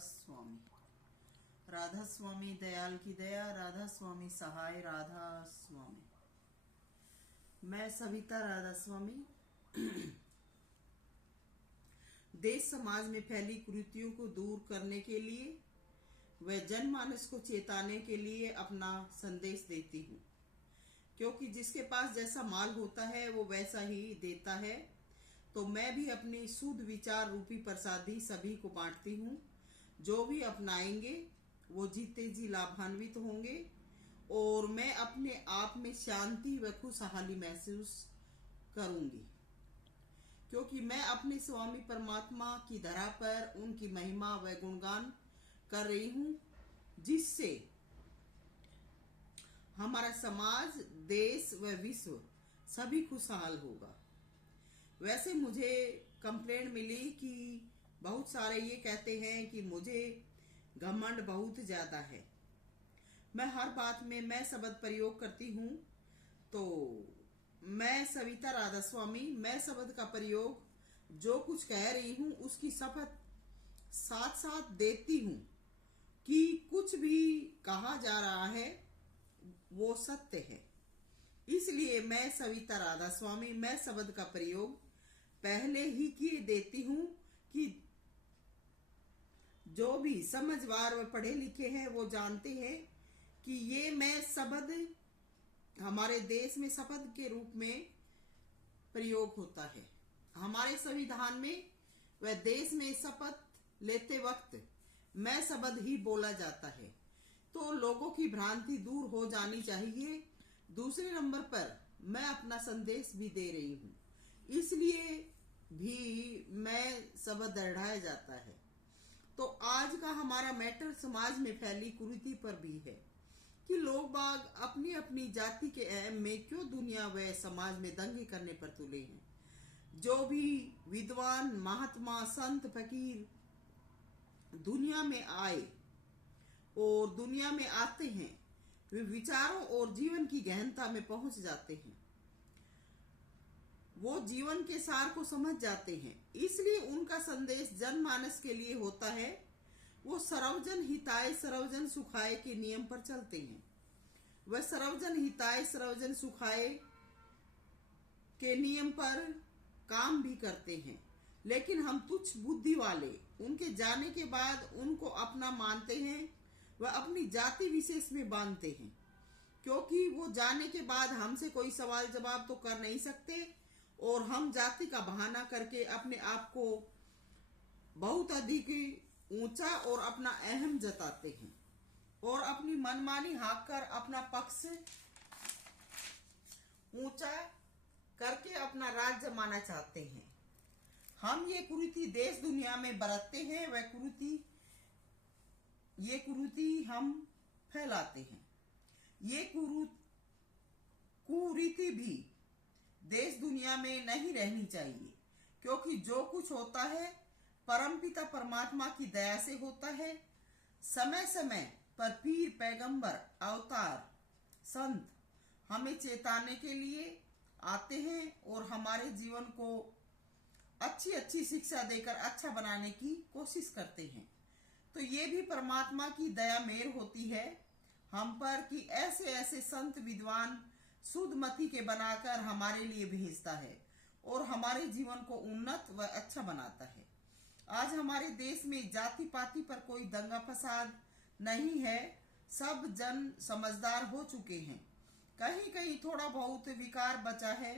स्वामी। राधा स्वामी दयाल की दया, राधा स्वामी सहाय, राधा स्वामी। मैं सविता राधा स्वामी देश समाज में फैली कुरीतियों को दूर करने के लिए व जनमानस को चेताने के लिए अपना संदेश देती हूँ, क्योंकि जिसके पास जैसा माल होता है वो वैसा ही देता है। तो मैं भी अपनी शुद्ध विचार रूपी प्रसादी सभी को बांटती हूँ। जो भी अपनाएंगे वो जीते जी लाभान्वित होंगे और मैं अपने आप में शांति व खुशहाली महसूस करूंगी, क्योंकि मैं अपने स्वामी परमात्मा की धरा पर उनकी महिमा व गुणगान कर रही हूँ, जिससे हमारा समाज, देश व विश्व सभी खुशहाल होगा। वैसे मुझे कंप्लेंट मिली कि बहुत सारे ये कहते हैं कि मुझे घमंड बहुत ज्यादा है। मैं हर बात में मैं शब्द प्रयोग करती हूँ, तो मैं सविता राधा स्वामी मैं शब्द का प्रयोग जो कुछ कह रही हूँ उसकी शपथ साथ साथ देती हूँ कि कुछ भी कहा जा रहा है वो सत्य है। इसलिए मैं सविता राधा स्वामी मैं शब्द का प्रयोग पहले ही किए देती हूँ कि जो भी समझदार व पढ़े लिखे हैं वो जानते हैं कि ये मैं शब्द हमारे देश में शपथ के रूप में प्रयोग होता है। हमारे संविधान में व देश में शपथ लेते वक्त मैं शब्द ही बोला जाता है, तो लोगों की भ्रांति दूर हो जानी चाहिए। दूसरे नंबर पर मैं अपना संदेश भी दे रही हूँ, इसलिए भी मैं शब्द दोहराया जाता है। तो आज का हमारा मैटर समाज में फैली कुरीति पर भी है कि लोग बाग अपनी अपनी जाति के अहम में क्यों दुनिया व समाज में दंगे करने पर तुले हैं। जो भी विद्वान महात्मा संत फकीर दुनिया में आए और दुनिया में आते हैं, वे विचारों और जीवन की गहनता में पहुंच जाते हैं, वो जीवन के सार को समझ जाते हैं। इसलिए उनका संदेश जनमानस के लिए होता है। वो सर्वजन हिताय सर्वजन सुखाय के नियम पर चलते हैं। वह सर्वजन हिताय सर्वजन सुखाय के नियम पर काम भी करते हैं, लेकिन हम तुच्छ बुद्धि वाले उनके जाने के बाद उनको अपना मानते हैं, वह अपनी जाति विशेष में बांधते हैं, क्योंकि वो जाने के बाद हमसे कोई सवाल जवाब तो कर नहीं सकते और हम जाति का बहाना करके अपने आप को बहुत अधिक ऊंचा और अपना अहम जताते हैं और अपनी मनमानी हाँक कर अपना पक्ष ऊंचा करके अपना राज जमाना चाहते हैं। हम ये कुरीति देश दुनिया में बरतते हैं, वह कुरीति हम फैलाते हैं। ये कुरीति भी देश दुनिया में नहीं रहनी चाहिए, क्योंकि जो कुछ होता है परमपिता परमात्मा की दया से होता है। समय समय पर पीर पैगंबर अवतार संत हमें चेताने के लिए आते हैं और हमारे जीवन को अच्छी अच्छी शिक्षा देकर अच्छा बनाने की कोशिश करते हैं। तो ये भी परमात्मा की दया मेहर होती है हम पर कि ऐसे ऐसे संत विद्वान शुद्ध मति के बनाकर हमारे लिए भेजता है और हमारे जीवन को उन्नत व अच्छा बनाता है। आज हमारे देश में जाति पाति पर कोई दंगा फसाद नहीं है, सब जन समझदार हो चुके हैं। कहीं कहीं थोड़ा बहुत विकार बचा है,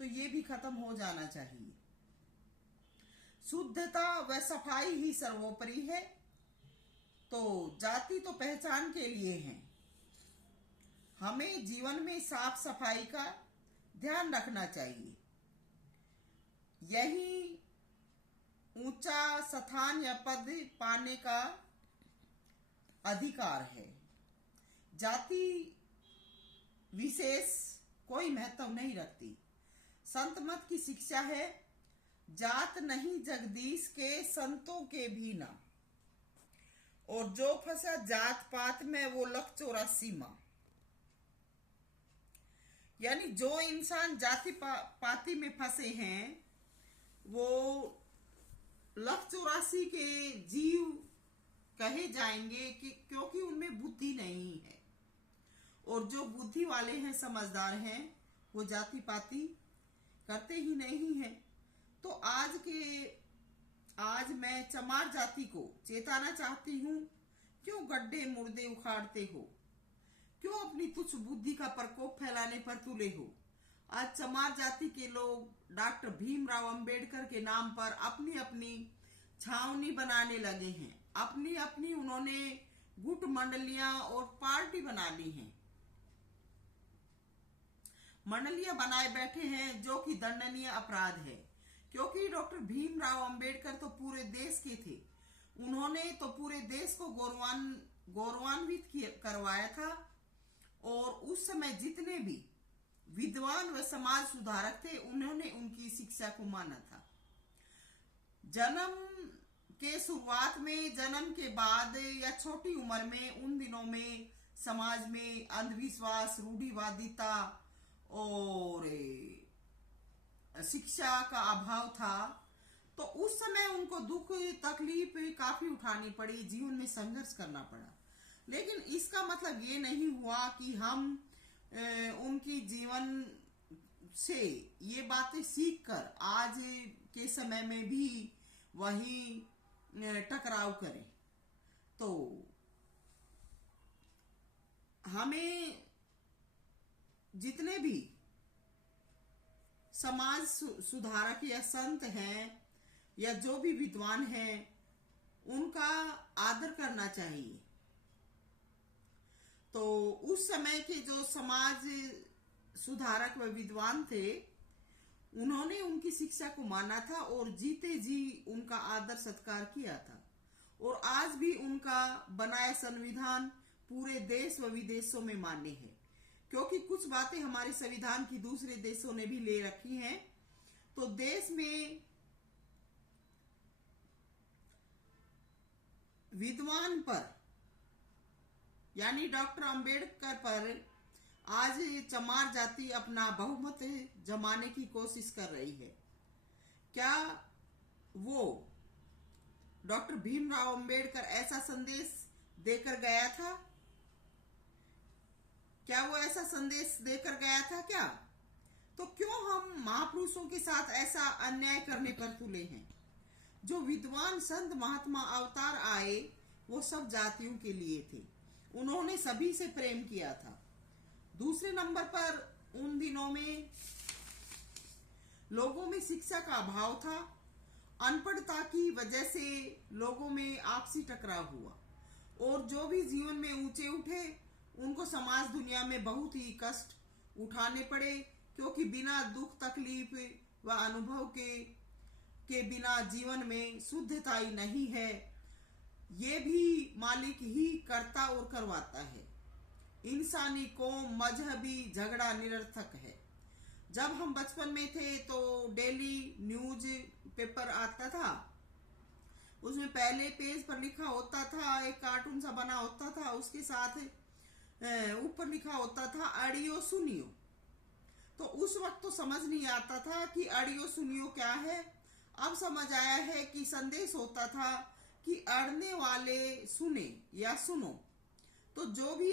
तो ये भी खत्म हो जाना चाहिए। शुद्धता व सफाई ही सर्वोपरि है। तो जाति तो पहचान के लिए है, हमें जीवन में साफ सफाई का ध्यान रखना चाहिए। यही ऊंचा स्थान या पद पाने का अधिकार है। जाति विशेष कोई महत्व नहीं रखती। संत मत की शिक्षा है, जात नहीं जगदीश के संतों के भी ना, और जो फंसा जात पात में वो लख 84 माँ। यानी जो इंसान जाति पाति में फंसे हैं वो लख 84 के जीव कहे जाएंगे कि क्योंकि उनमें बुद्धि नहीं है। और जो बुद्धि वाले हैं, समझदार हैं, वो जाति पाति करते ही नहीं है। तो आज मैं चमार जाति को चेताना चाहती हूँ, क्यों गड्ढे मुर्दे उखाड़ते हो, क्यों अपनी तुच्छ बुद्धि का प्रकोप फैलाने पर तुले हो। आज चमार जाति के लोग डॉक्टर भीमराव अंबेडकर के नाम पर अपनी अपनी छावनी बनाने लगे हैं। अपनी अपनी उन्होंने गुट मंडलियां और पार्टी बना ली हैं, मंडलियां बनाए बैठे हैं, जो कि दंडनीय अपराध है। क्योंकि डॉक्टर भीमराव अंबेडकर तो पूरे देश के थे, उन्होंने तो पूरे देश को गौरवान्वित करवाया था। और उस समय जितने भी विद्वान व समाज सुधारक थे, उन्होंने उनकी शिक्षा को माना था। जन्म के शुरुआत में, जन्म के बाद या छोटी उम्र में, उन दिनों में समाज में अंधविश्वास, रूढ़िवादिता और शिक्षा का अभाव था। तो उस समय उनको दुख तकलीफ काफी उठानी पड़ी, जीवन में संघर्ष करना पड़ा। लेकिन इसका मतलब ये नहीं हुआ कि हम उनकी जीवन से ये बातें सीखकर आज के समय में भी वही टकराव करें। तो हमें जितने भी समाज सुधारक या संत हैं या जो भी विद्वान हैं, उनका आदर करना चाहिए। तो उस समय के जो समाज सुधारक व विद्वान थे, उन्होंने उनकी शिक्षा को माना था और जीते जी उनका आदर सत्कार किया था। और आज भी उनका बनाया संविधान पूरे देश व विदेशों में मान्य है। क्योंकि कुछ बातें हमारे संविधान की दूसरे देशों ने भी ले रखी हैं। तो देश में विद्वान पर यानी डॉक्टर अंबेडकर पर आज चमार जाति अपना बहुमत जमाने की कोशिश कर रही है। क्या वो डॉक्टर भीमराव अंबेडकर ऐसा संदेश देकर गया था? क्या वो ऐसा संदेश देकर गया था क्या? तो क्यों हम महापुरुषों के साथ ऐसा अन्याय करने पर तुले हैं? जो विद्वान संत महात्मा अवतार आए, वो सब जातियों के लिए थे। उन्होंने सभी से प्रेम किया था। दूसरे नंबर पर उन दिनों में लोगों में शिक्षा का अभाव था। अनपढ़ता की वजह से लोगों में आपसी टकराव हुआ और जो भी जीवन में ऊंचे उठे, उनको समाज दुनिया में बहुत ही कष्ट उठाने पड़े। क्योंकि बिना दुख तकलीफ व अनुभव के बिना जीवन में शुद्धता ही नहीं है। ये भी मालिक ही करता और करवाता है। इंसानी कौम मजहबी झगड़ा निरर्थक है। जब हम बचपन में थे तो डेली न्यूज पेपर आता था, उसमें पहले पेज पर लिखा होता था, एक कार्टून सा बना होता था, उसके साथ ऊपर लिखा होता था अड़ियो सुनियो। तो उस वक्त तो समझ नहीं आता था कि अड़ियो सुनियो क्या है। अब समझ आया है कि संदेश होता था कि अड़ने वाले सुने या सुनो। तो जो भी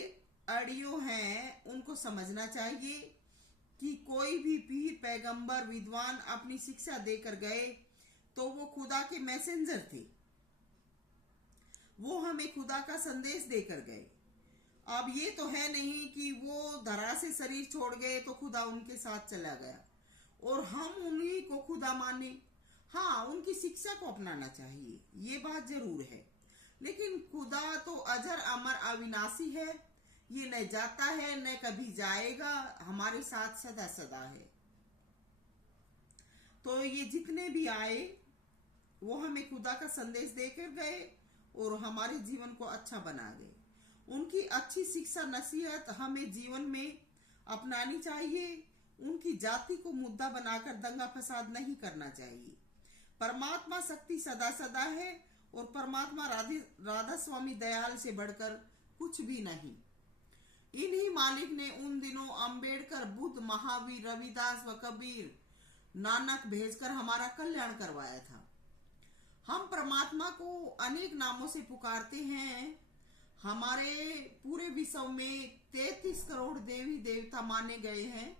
अड़ियो हैं, उनको समझना चाहिए कि कोई भी पीर पैगंबर विद्वान अपनी शिक्षा देकर गए तो वो खुदा के मैसेंजर थे। वो हमें खुदा का संदेश देकर गए। अब ये तो है नहीं कि वो धरा से शरीर छोड़ गए तो खुदा उनके साथ चला गया और हम उन्हीं को खुदा माने। हाँ, उनकी शिक्षा को अपनाना चाहिए, ये बात जरूर है। लेकिन खुदा तो अजर अमर अविनाशी है। ये न जाता है न कभी जाएगा, हमारे साथ सदा सदा है। तो ये जितने भी आए, वो हमें खुदा का संदेश देकर गए और हमारे जीवन को अच्छा बना गए। उनकी अच्छी शिक्षा नसीहत हमें जीवन में अपनानी चाहिए। उनकी जाति को मुद्दा बनाकर दंगा फसाद नहीं करना चाहिए। परमात्मा शक्ति सदा सदा है और परमात्मा राधा स्वामी दयाल से बढ़कर कुछ भी नहीं। इन्हीं मालिक ने उन दिनों अंबेडकर, बुद्ध, महावीर, रविदास व कबीर, नानक भेजकर हमारा कल्याण करवाया था। हम परमात्मा को अनेक नामों से पुकारते हैं। हमारे पूरे विश्व में 33 करोड़ देवी देवता माने गए हैं।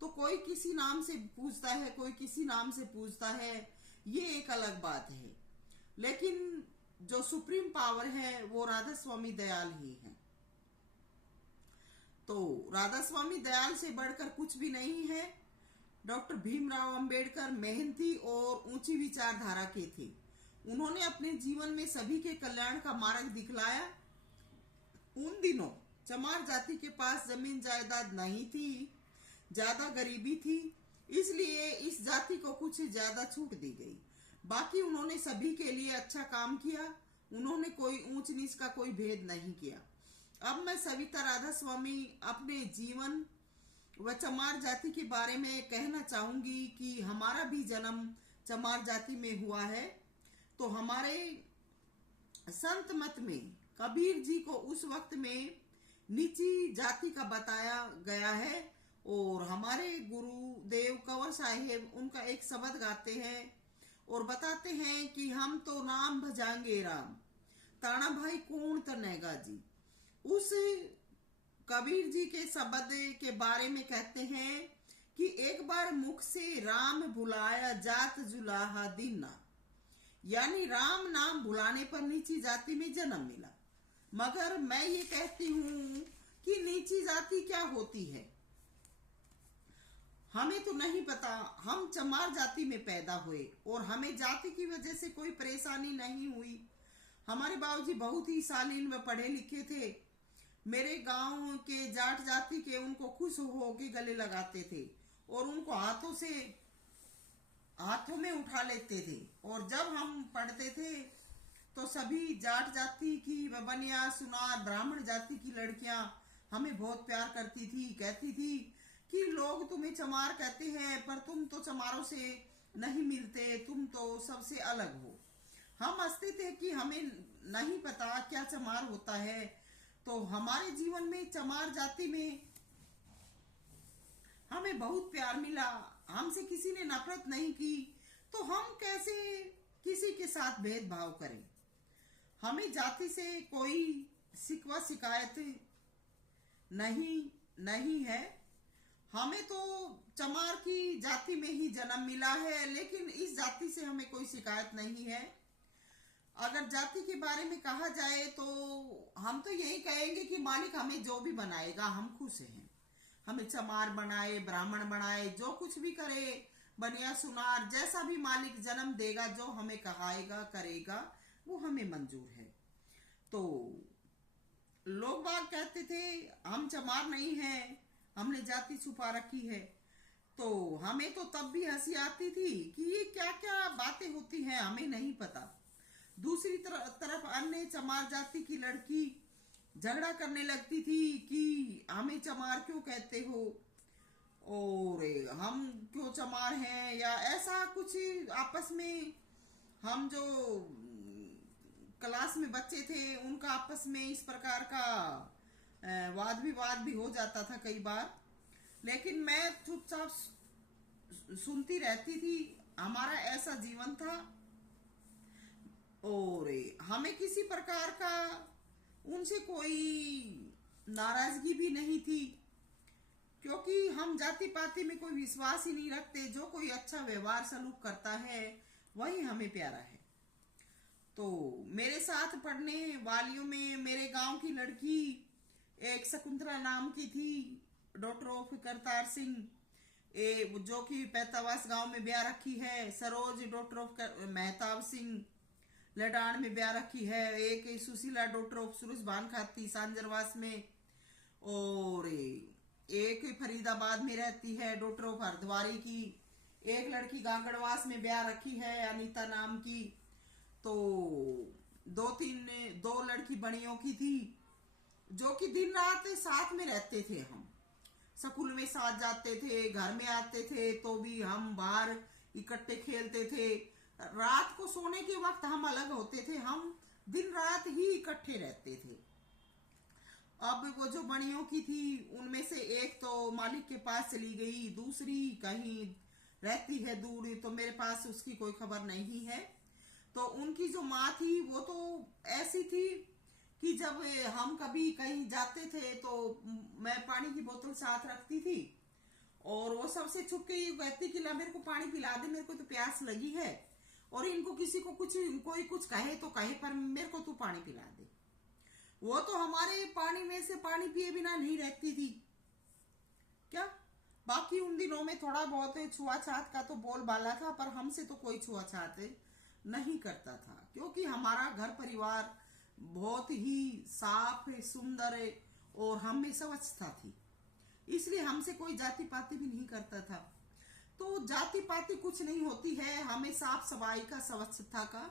तो कोई किसी नाम से पूजता है, कोई किसी नाम से पूजता है, ये एक अलग बात है। लेकिन जो सुप्रीम पावर है वो राधा स्वामी दयाल ही है। तो राधा स्वामी दयाल से बढ़कर कुछ भी नहीं है। डॉक्टर भीमराव अंबेडकर मेहनती और ऊंची विचारधारा के थे। उन्होंने अपने जीवन में सभी के कल्याण का मार्ग दिखलाया। उन दिनों चमार जाति के पास जमीन जायदाद नहीं थी, ज्यादा गरीबी थी, इसलिए इस जाति को कुछ ज्यादा छूट दी गई। बाकी उन्होंने सभी के लिए अच्छा काम किया। उन्होंने कोई ऊंच नीच का कोई भेद नहीं किया। अब मैं सविता राधा स्वामी अपने जीवन व चमार जाति के बारे में कहना चाहूंगी कि हमारा भी जन्म चमार जाति में हुआ है। तो हमारे संत मत में कबीर जी को उस वक्त में नीची जाति का बताया गया है। और हमारे गुरुदेव कंवर साहेब उनका एक शब्द गाते हैं और बताते हैं कि हम तो नाम भजांगे राम, ताना भाई कौन तनेगा जी। उस कबीर जी के शब्द के बारे में कहते हैं कि एक बार मुख से राम बुलाया जात जुलाहा दीना, यानी राम नाम बुलाने पर नीची जाति में जन्म मिला। मगर मैं ये कहती हूं कि नीची जाति क्या होती है हमें तो नहीं पता। हम चमार जाति में पैदा हुए और हमें जाति की वजह से कोई परेशानी नहीं हुई। हमारे बाबूजी बहुत ही शालीन व पढ़े लिखे थे। मेरे गांव के जाट जाति के उनको खुश हो के गले लगाते थे और उनको हाथों में उठा लेते थे। और जब हम पढ़ते थे तो सभी जाट जाति की व बनिया सुनार ब्राह्मण जाति की लड़कियां हमें बहुत प्यार करती थी। कहती थी कि लोग तुम्हें चमार कहते हैं पर तुम तो चमारों से नहीं मिलते, तुम तो सबसे अलग हो। हम हंसते थे कि हमें नहीं पता क्या चमार होता है। तो हमारे जीवन में चमार जाति में हमें बहुत प्यार मिला, हमसे किसी ने नफरत नहीं की। तो हम कैसे किसी के साथ भेदभाव करें। हमें जाति से कोई शिकवा शिकायत नहीं है। हमें तो चमार की जाति में ही जन्म मिला है, लेकिन इस जाति से हमें कोई शिकायत नहीं है। अगर जाति के बारे में कहा जाए तो हम तो यही कहेंगे कि मालिक हमें जो भी बनाएगा हम खुश हैं। हमें चमार बनाए, ब्राह्मण बनाए, जो कुछ भी करे, बनिया सुनार, जैसा भी मालिक जन्म देगा, जो हमें कहाएगा करेगा वो हमें मंजूर है। तो लोग बाग कहते थे हम चमार नहीं हैं, हमने जाति छुपा रखी है। तो हमें तो तब भी हंसी आती थी कि ये क्या क्या बातें होती हैं, हमें नहीं पता। दूसरी तरफ अन्य चमार जाति की लड़की झगड़ा करने लगती थी कि हमें चमार क्यों कहते हो और हम क्यों चमार हैं, या ऐसा कुछ आपस में। हम जो क्लास में बच्चे थे उनका आपस में इस प्रकार का वाद विवाद भी हो जाता था कई बार। लेकिन मैं चुपचाप सुनती रहती थी। हमारा ऐसा जीवन था और हमें किसी प्रकार का उनसे कोई नाराजगी भी नहीं थी, क्योंकि हम जाति पाति में कोई विश्वास ही नहीं रखते। जो कोई अच्छा व्यवहार सलूक करता है वही हमें प्यारा है। तो मेरे साथ पढ़ने वालियों में मेरे गांव की लड़की एक शकुंतला नाम की थी, डॉक्टर ऑफ करतार सिंह, जो कि पैतावास गांव में ब्याह रखी है। सरोज डॉक्टर ऑफ मेहताब सिंह लडान में ब्याह रखी है। एक सुशीला डॉक्टर ऑफ सुरेश भान खाती सांजरवास में, और एक फरीदाबाद में रहती है डॉक्टर ऑफ हरद्वारी की। एक लड़की गांगड़वास में ब्याह रखी है अनीता नाम की। तो दो लड़की बड़ियों की थी जो कि दिन रात साथ में रहते थे। हम स्कूल में साथ जाते थे, घर में आते थे तो भी हम बाहर इकट्ठे खेलते थे। रात को सोने के वक्त हम अलग होते थे, हम दिन रात ही इकट्ठे रहते थे। अब वो जो बड़ियों की थी उनमें से एक तो मालिक के पास चली गई, दूसरी कहीं रहती है दूर, तो मेरे पास उसकी कोई खबर नहीं है। तो उनकी जो माँ थी वो तो ऐसी थी कि जब हम कभी कहीं जाते थे तो मैं पानी की बोतल साथ रखती थी और वो सबसे छुप के ये कहती कि ला मेरे को पानी पिला दे, मेरे को तो प्यास लगी है। और इनको किसी को कोई कुछ कहे तो कहे, पर मेरे को तू पानी पिला दे। वो तो हमारे पानी में से पानी पिए बिना नहीं रहती थी क्या। बाकी उन दिनों में थोड़ा बहुत छुआछात का तो बोलबाला था, पर हमसे तो कोई छुआछात नहीं करता था, क्योंकि हमारा घर परिवार बहुत ही साफ सुंदर और हम में स्वच्छता थी, इसलिए हमसे कोई जाति पाति भी नहीं करता था। तो जाति पाति कुछ नहीं होती है, हमें साफ सफाई का स्वच्छता का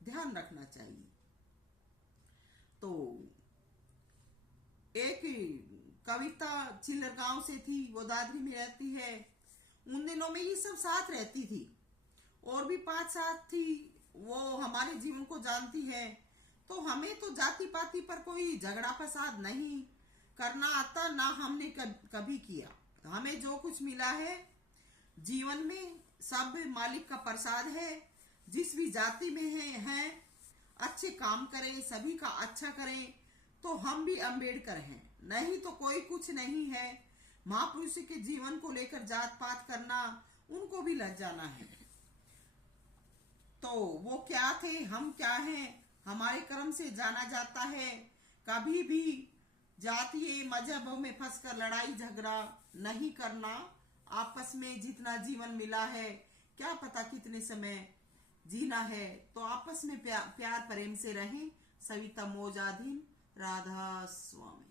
ध्यान रखना चाहिए। तो एक कविता चिल्लर गांव से थी, वो दादरी में रहती है। उन दिनों में ये सब साथ रहती थी और भी 5 साथ थी, वो हमारे जीवन को जानती है। तो हमें तो जाति पाति पर कोई झगड़ा फसाद नहीं करना आता, ना हमने कभी किया। हमें जो कुछ मिला है जीवन में सब मालिक का प्रसाद है। जिस भी जाति में हैं अच्छे काम करें, सभी का अच्छा करें, तो हम भी अम्बेडकर हैं, नहीं तो कोई कुछ नहीं है। महापुरुष के जीवन को लेकर जात पात करना उनको भी लग जाना है। तो वो क्या थे, हम क्या हैं, हमारे कर्म से जाना जाता है। कभी भी जातीय मजहब में फंसकर लड़ाई झगड़ा नहीं करना। आपस में जितना जीवन मिला है, क्या पता कितने समय जीना है, तो आपस में प्यार प्रेम से रहें। सविता मोजाधीन, राधा स्वामी।